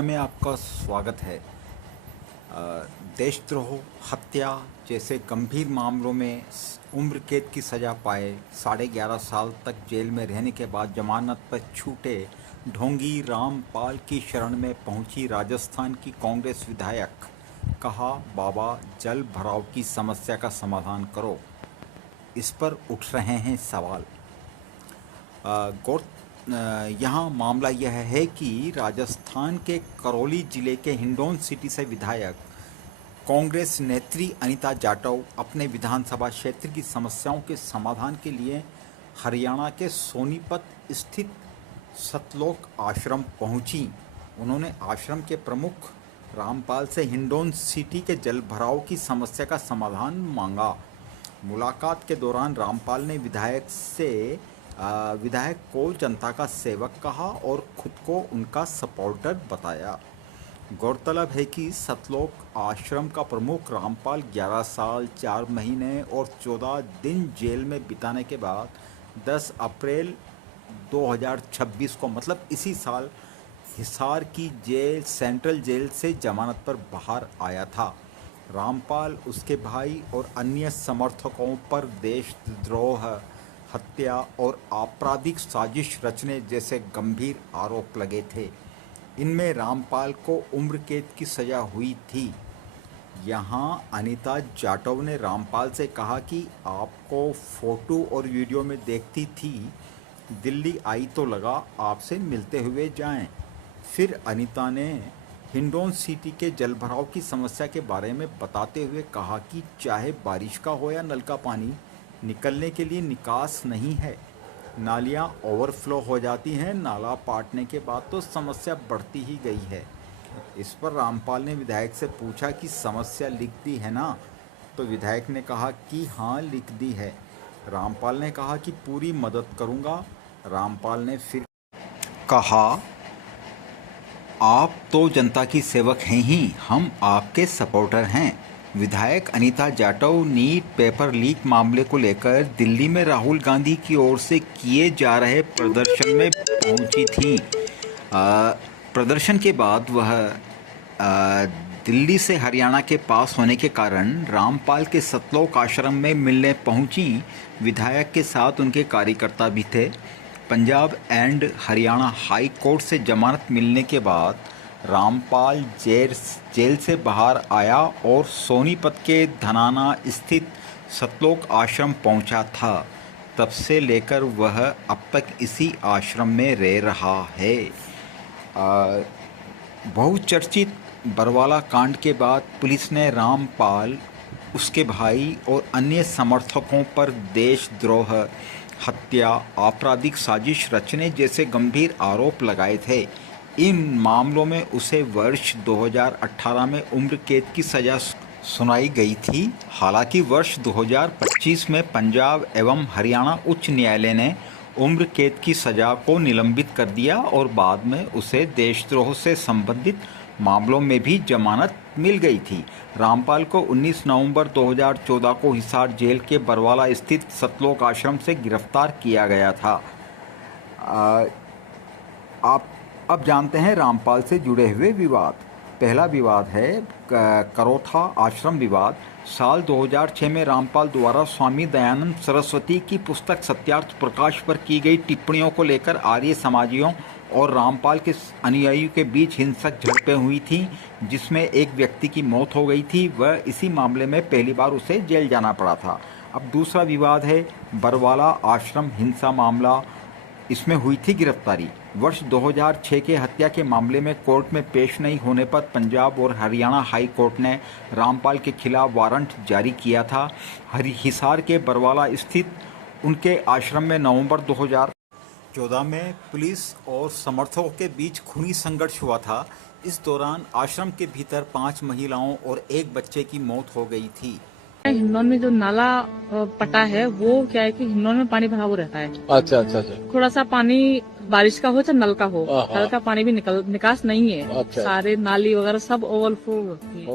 Media में आपका स्वागत है। देशद्रोह, हत्या जैसे गंभीर मामलों में उम्र कैद की सज़ा पाए 11.5 साल तक जेल में रहने के बाद जमानत पर छूटे ढोंगी रामपाल की शरण में पहुंची राजस्थान की कांग्रेस विधायक। कहा, बाबा जल भराव की समस्या का समाधान करो। इस पर उठ रहे हैं सवाल। यहाँ मामला यह है कि राजस्थान के करौली जिले के हिंडौन सिटी से विधायक कांग्रेस नेत्री अनीता जाटव अपने विधानसभा क्षेत्र की समस्याओं के समाधान के लिए हरियाणा के सोनीपत स्थित सतलोक आश्रम पहुंची। उन्होंने आश्रम के प्रमुख रामपाल से हिंडौन सिटी के जल भराव की समस्या का समाधान मांगा। मुलाकात के दौरान रामपाल ने विधायक को जनता का सेवक कहा और खुद को उनका सपोर्टर बताया। गौरतलब है कि सतलोक आश्रम का प्रमुख रामपाल 11 साल 4 महीने और 14 दिन जेल में बिताने के बाद 10 अप्रैल 2026 को मतलब इसी साल हिसार की सेंट्रल जेल से जमानत पर बाहर आया था। रामपाल, उसके भाई और अन्य समर्थकों पर देशद्रोह, हत्या और आपराधिक साजिश रचने जैसे गंभीर आरोप लगे थे। इनमें रामपाल को उम्र कैद की सज़ा हुई थी। यहाँ अनीता जाटव ने रामपाल से कहा कि आपको फ़ोटो और वीडियो में देखती थी, दिल्ली आई तो लगा आपसे मिलते हुए जाएं। फिर अनीता ने हिंडौन सिटी के जल भराव की समस्या के बारे में बताते हुए कहा कि चाहे बारिश का हो या नल का पानी, निकलने के लिए निकास नहीं है। नालियाँ ओवरफ्लो हो जाती हैं। नाला पाटने के बाद तो समस्या बढ़ती ही गई है। इस पर रामपाल ने विधायक से पूछा कि समस्या लिख दी है ना? तो विधायक ने कहा कि हाँ, लिख दी है। रामपाल ने कहा कि पूरी मदद करूँगा। रामपाल ने फिर कहा, आप तो जनता की सेवक हैं ही, हम आपके सपोर्टर हैं। विधायक Anita Jatav NEET paper leak मामले को लेकर दिल्ली में राहुल गांधी की ओर से किए जा रहे प्रदर्शन में पहुंची थीं। प्रदर्शन के बाद वह दिल्ली से हरियाणा के पास होने के कारण रामपाल के सतलोक आश्रम में मिलने पहुंची। विधायक के साथ उनके कार्यकर्ता भी थे। Punjab and Haryana high court से जमानत मिलने के बाद रामपाल जेल से बाहर आया और सोनीपत के धनाना स्थित सतलोक आश्रम पहुंचा था। तब से लेकर वह अब तक इसी आश्रम में रह रहा है। बहुचर्चित बरवाला कांड के बाद पुलिस ने रामपाल, उसके भाई और अन्य समर्थकों पर देशद्रोह, हत्या, आपराधिक साजिश रचने जैसे गंभीर आरोप लगाए थे। इन मामलों में उसे वर्ष 2018 में उम्र कैद की सज़ा सुनाई गई थी। हालांकि वर्ष 2025 में पंजाब एवं हरियाणा उच्च न्यायालय ने उम्र कैद की सज़ा को निलंबित कर दिया और बाद में उसे देशद्रोह से संबंधित मामलों में भी जमानत मिल गई थी। रामपाल को 19 नवंबर 2014 को हिसार जेल के बरवाला स्थित सतलोक आश्रम से गिरफ्तार किया गया था। आप अब जानते हैं रामपाल से जुड़े हुए विवाद। पहला विवाद है करोथा आश्रम विवाद। साल 2006 में रामपाल द्वारा स्वामी दयानंद सरस्वती की पुस्तक सत्यार्थ प्रकाश पर की गई टिप्पणियों को लेकर आर्य समाजियों और रामपाल के अनुयायियों के बीच हिंसक झड़पें हुई थीं, जिसमें एक व्यक्ति की मौत हो गई थी। वह इसी मामले में पहली बार उसे जेल जाना पड़ा था। अब दूसरा विवाद है बरवाला आश्रम हिंसा मामला। इसमें हुई थी गिरफ्तारी। वर्ष 2006 के हत्या के मामले में कोर्ट में पेश नहीं होने पर पंजाब और हरियाणा हाई कोर्ट ने रामपाल के खिलाफ वारंट जारी किया था। हिसार के बरवाला स्थित उनके आश्रम में नवंबर 2014 में पुलिस और समर्थकों के खूनी खूनी संघर्ष हुआ था। इस दौरान आश्रम के भीतर 5 महिलाओं और 1 बच्चे की मौत हो गई थी। हिंडौन में जो नाला पटा है वो क्या है कि हिंडौन में पानी भरा हुआ रहता है। अच्छा। थोड़ा सा पानी बारिश का हो चाहे नल का हो, नल का पानी भी निकास नहीं है। अच्छा। सारे नाली वगैरह सब ओवरफ्लो होती है।